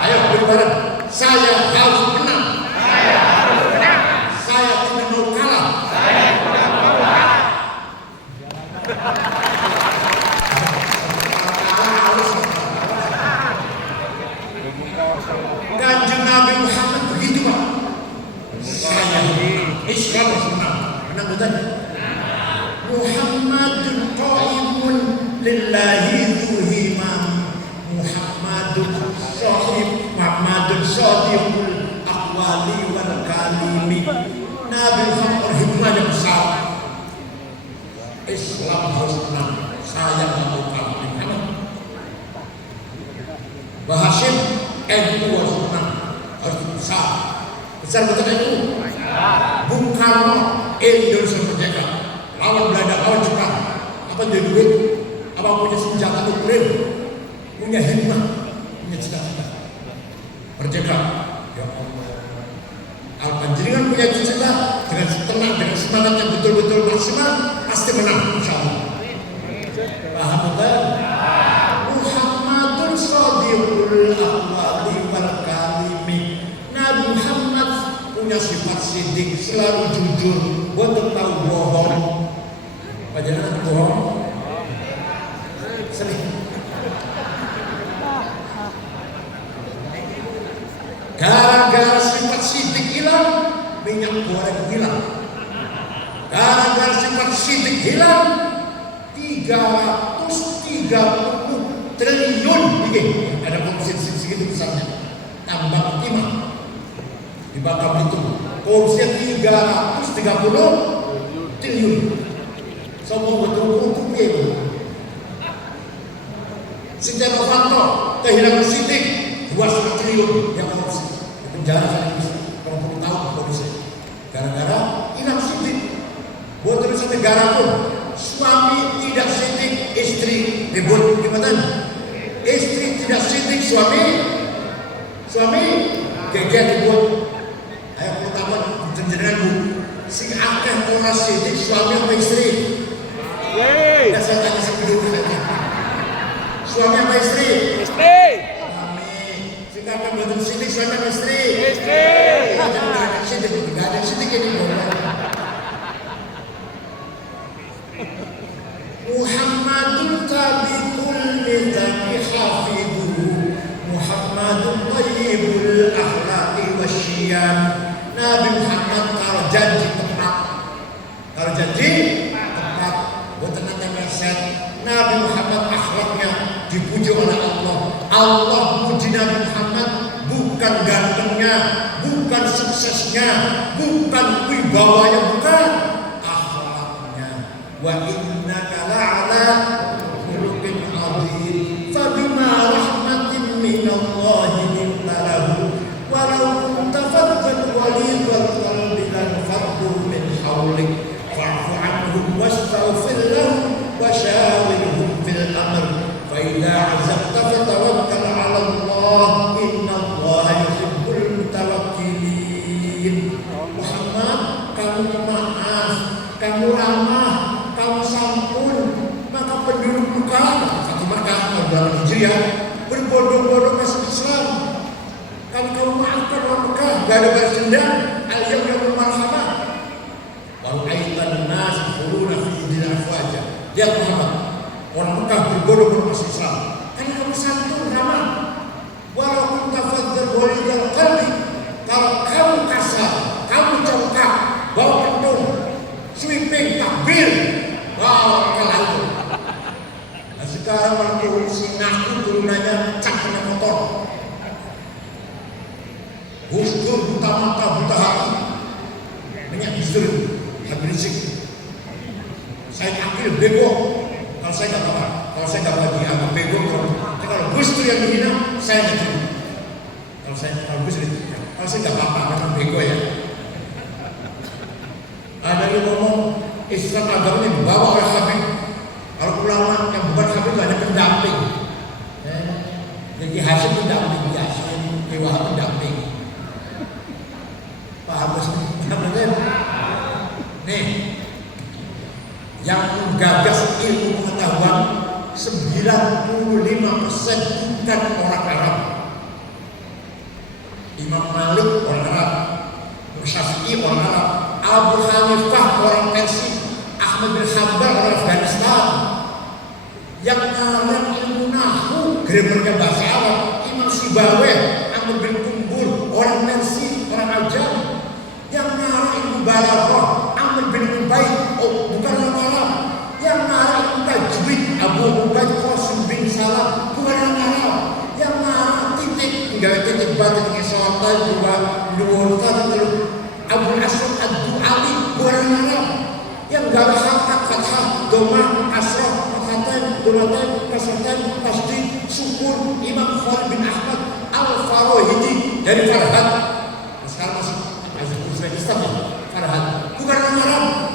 Ayo beri bareng. Saya harus menang. Saya tidak mau kalah. Kanjeng Nabi Muhammad begitu Pak. Saya Islam harus menang. Menang betul? Muhammadun qa'imun lillahi zuhimam. Muhammadun sadiqul aqwali wal kalimi. Nabi Muhammad hikmahnya besar. Islam harus menang. Saya mau kalah dengan Bahasim NU harus menang. Harus besar. Besar betul NU. Bung Karno Indonesia merdeka. Lawan Belanda, lawan Jepang. Apa dia duit? Apa punya senjata nuklir? Punya hikmah, punya cita-cita. Merdeka. Ya Allah. Al-Panjenengan punya cita-cita dengan tenang, dengan semangat yang betul-betul maksimal, pasti menang, insya Allah. Paham betul? Muhammadun shadiqul aqwali wal kalimi. Nabi Muhammad punya sifat sidik, selalu jujur, boten tahu bohong. Panjenengan bohong? Sering. Gara-gara sifat sidik hilang, minyak goreng hilang. Gara-gara sifat sidik hilang, 330 triliun ini ada korupsi segitu besarnya. Tambang timah di Bangka Belitung, korupsinya 330 triliun. Semua betul-betul itu. Setia Novanto kehilangan sidik 2,5 triliun yang korupsi di penjara selama 20 tahun polisi. Gara-gara hilang sidik. Buat terus negara pun suami tidak sidik, istri ribut gimana? Istri tidak sidik, suami geger ribut. Ayo pertama jenengan Bu, si akeh ora sidik suami apa istri? Ya saya tanya sebelum saja. Suami apa istri? Istri. Suami. Si akeh belum sidik suami apa istri? Istri. Tidak ada sidik ini. Muhammadun tabiqul lidhi hafidhu. Muhammadun tayyibul akhlaqi wasyiyam. Nabi Muhammad kalau janji tepat. Kalau janji tepat, buat nanti meleset. Nabi Muhammad akhlaknya dipuji oleh Allah. Allah puji Nabi Muhammad bukan gantengnya, bukan suksesnya, bukan wibawanya, bukan akhlak. wa innaka la'ala khuluqin 'adzim. Fabima rahmatin minallahi linta lahu walau kunta faddan ghalidhal qalbi lanfaddu min hawlik fa'fu 'anhum wastaghfir lahum wa shawirhum fil amr fa idza 'azamta fatawakkal 'ala Allah innallaha yuhibbul mutawakkilin. Muhammad, kamu maaf, kamu ramah, kamu santun, maka penduduk Mekah, satu Mekah, bulan Hijriah, berbondong-bondong masuk Islam. Kalau kamu maafkan orang Mekah, gak ada balas dendam, al-yawma yawmul marhamah. Baru aitan nas khuluna fi dinil afwaja. Lihat Muhammad, orang Mekah berbondong-bondong masuk Islam. Karena kamu santun, ramah. Walaupun tafadzal walidal qalbi, kalau kamu kasar, kamu congkak, bawa kendung, sweeping, takbir, bawa ke lalu. Nah sekarang waktu si ngaku turunannya cak kena motor, Gusdur buta mata, buta hati, banyak Gusdur, habis risik. Saya akhir bego, kalau saya nggak apa-apa, kalau saya nggak bagi agak bego, kalau Gusdur yang dihina, saya nggak terima. Kalau Gusdur, kalau saya nggak apa-apa, memang bego ya. Ada yang ngomong Islam agama ini dibawa oleh Habib. Kalau ulama yang bukan Habib ada pendamping. Jadi hasil pendamping biasa, Dewa pendamping. Paham betul? Nih, yang menggagas ilmu pengetahuan 95% bukan orang Arab. Imam Malik orang Arab, Syafi'i orang Arab, Abu Hanifah orang Persia, Ahmad bin Hanbal orang Afghanistan. Yang ngarang ilmu nahwu, gramernya bahasa Arab, Imam Sibaweh, Ahmad bin Kumbul orang Persia, orang Ajam. Yang ngarang ilmu balaghah, Ahmad bin Ubaid, bukan orang Arab. Yang ngarang ilmu tajwid, Abu Ubaid Qasim bin Salam, bukan orang Arab. Yang ngarang titik, enggak titik batik ngesotan juga luwutan terus Abu Aswad Ad-Du'ali, bukan orang Arab. Yang gawe hakat fathah, doma, asrah, fathatan, domaten, kasratan, tasdid, sukun, Imam Khalid bin Ahmad Al-Farahidi dari Farhad. Sekarang masuk Uzbekistan ya, Farhad, bukan orang Arab.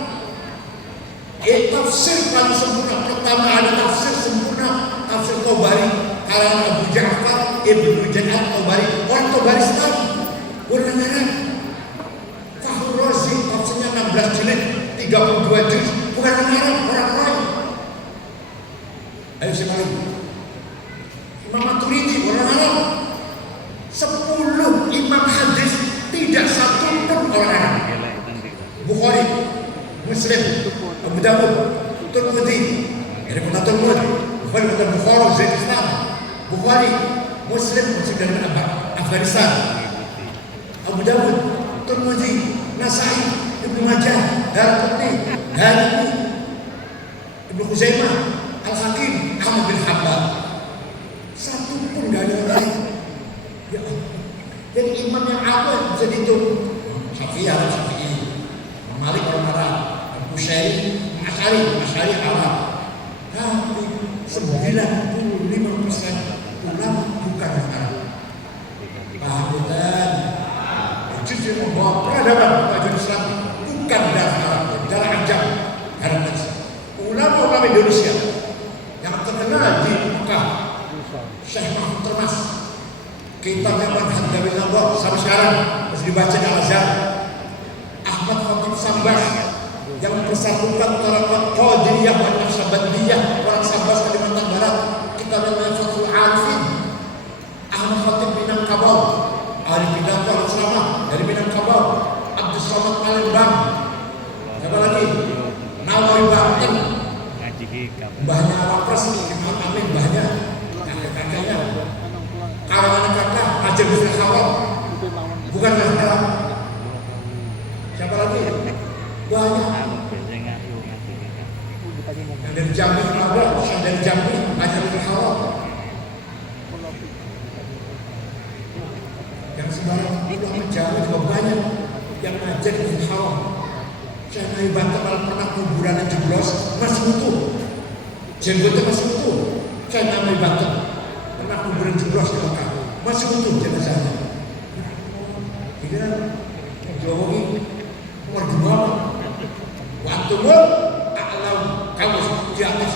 Tafsir paling sempurna, pertama ada tafsir sempurna, tafsir Tabari, karangan Abu Ja'far Ibnu Jarir Tabari, orang Tabaristan, bukan orang Arab. Fahrul Razi, tafsirnya 16 jilid, 32 juz, bukan orang Arab, orang lain. Ayo siapa lagi? Imam Maturidi, orang Arab. 10 imam hadis, tidak satu pun orang Arab. Bukhari, Muslim, Abu Dawud, Tirmidzi, dari kota Tirmidzi, Bukhari, Zaid Islam, Bukhari, Muslim dari Afghanistan, Abu Dawud, Tirmidzi, Nasai, Ibnu Majah, Darqutni, Darimi, Ibnu Khuzaimah, Al-Hakim, Ahmad bin Hanbal. Satu pun gak ada orang lain. Ya Allah. Jadi imam yang apa bisa dihitung? Syafi'i, Malik orang Arab, Bukhari, Asy'ari Arab. Tapi 95% ulama bukan orang Arab. Paham bukan? Justru membawa peradaban bagi Islam bukan darah Arab, darah Ajam, darah Persia. Ulama-ulama Indonesia yang terkenal di Mekah, Syekh Mahmud Termas, kitabnya Manhaj Dawi Nabwa sampai sekarang masih dibaca di Al-Azhar. Ahmad Khatib Sambas yang mempersatukan tarikat Qadiriyah dan Naqsabandiyah orang Sambas Kalimantan Barat, kitabnya Fathul Arifin. Ahmad Khatib Minangkabau, ahli pidato Al-Islamah dari Minangkabau, Abdus Somad Palembang. Siapa lagi? Nawawi Banten, mbahnya Wapres, Imam Amin, mbahnya, kakek-kakeknya. Kalau anak kakak, Haji Bisri Khawal, bukan orang Arab. Siapa lagi? Banyak. Yang dari Jambi ada, yang dari Jambi, Haji Bisri Khawal. Yang sembarang ulama Jawa juga banyak yang ngajar Bisri Khawal. Saya naik Banten malah pernah kuburan yang jeblos masih utuh, jenggotnya masih utuh. Saya naik Banten pernah kuburan jeblos di Mekah masih utuh jenazahnya. Kira Jawa ini nomor 2 waktu alam kamu di atas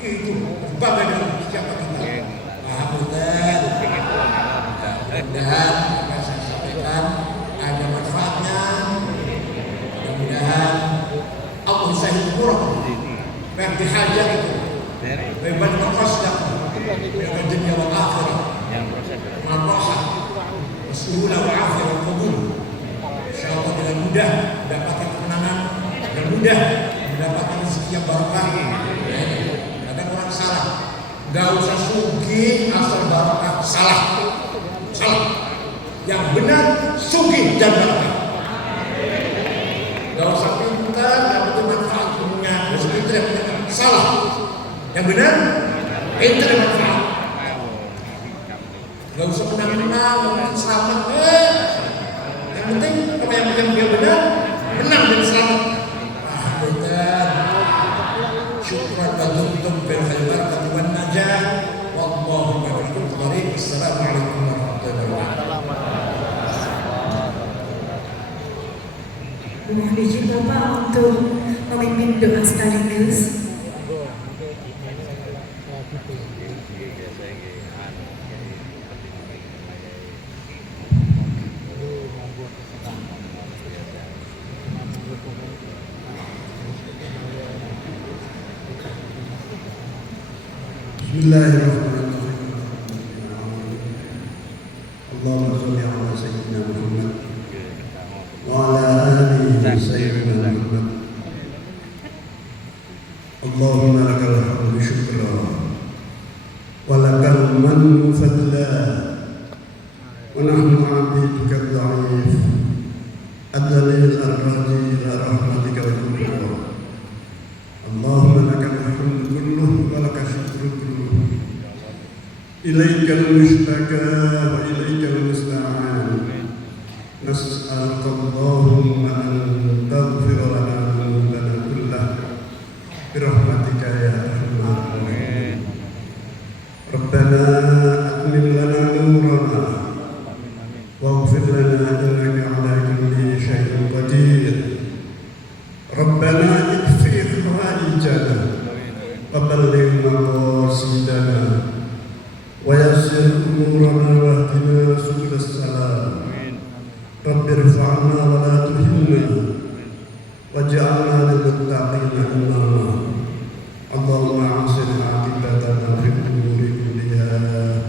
itu bangga dengan siapa kita. Betul. Mudah-mudahan apa saya sampaikan ada manfaatnya. Mudah-mudahan Allah sahih murah. Berarti hajat itu. Bebas berkosdak. Dengan dunia wal akhirah. Marwahah. Wasuhulah wa afiyah wa qabul. InsyaAllah dengan mudah mendapatkan kemenangan, dengan mudah mendapatkan rezeki yang barokah. Kadang orang salah, gak usah sugih asal barokah, salah. Yang benar sugih dan barokah. Gak usah pintar, gak butuh manfaat punya, gak usah pintar yang benar, salah. Yang benar pintar yang manfaat. Gak usah menang-menang, ngomongin selamat. Yang penting apa yang benar, menang dan selamat. Betul. Syukran wa dumtum bil barakah wan najah. Wallahu muwaffiq. Assalamualaikum warahmatullahi wabarakatuh. Mohon izin Bapak untuk memimpin doa sekaligus. Bismillahirrahmanirrahim. Allahumma shalli ala sayyidina Muhammad wa ala ali sayyidina Muhammad. Allahumma lakal hamdu syukran wa lakal mannu fadla wa nahnu 'abduka ad-dha'if ad-dhalil ar-raji ila rahmatika wa kubra. Allahumma lakal hamdu kulluh wa lakal syukru kulluh. Ilaikal mushtaka wa ilaikal musta'an. Nas'aluka Allahumma an taghfir lana dhunubana kullah bi rahmatika ya arhamar rahimin. Rabbana atmim lana nurana waghfir lana innaka 'ala kulli syai'in qadir. Rabbana ikfir hawaijana wa balligh maqasidana wa yassir umurana wa hdina subul salam. Rabbi irfa'na wa la tuhinna waj'alna lil muttaqina imama. Allahumma ahsin 'aqibatana fil umuri kulliha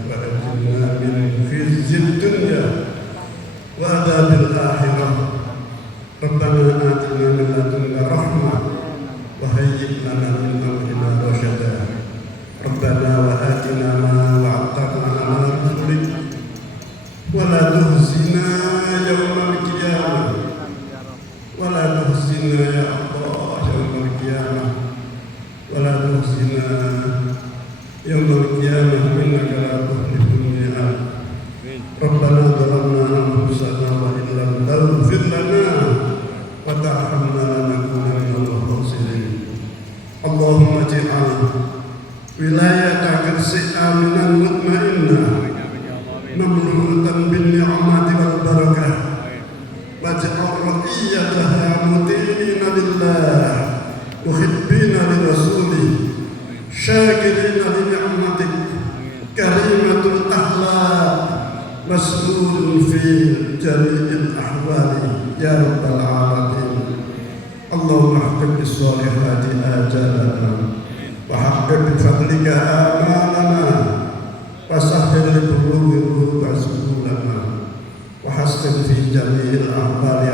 wa ajirna min khizyid dunya wa adzabil akhirah. Rabbana atina min ladunka rahmah wa hayyi' lana min amrina rashada. Rabbana wa atina ma wa'adtana 'ala rusulik wa la tuhzina yawmal qiyamah wa la tuhzina ya Allah yawmal qiyamah wa la tuhzina yawmal qiyamah innaka la tukhliful mi'ad. Rabbana dhalamna anfusana wa in lam taghfir lana wa tarhamna lanakunanna minal khasirin. Allahumma ij'al wilayataka aminan mutmainnah mamlu'atan bin ni'mati wal barakah waj'al ra'iyataha mutinina lillah muhibbina li rasulih syakirina li ni'matik karimatul akhlaq mas'ulun fi jami'il ahwali ya rabbal alamin. Allahumma haqqib bis-solihati ajalana wa haqqib bi-fadlika amalana wa sahhil li-bulughi wa subulana wa hassin fi jami'il ahwali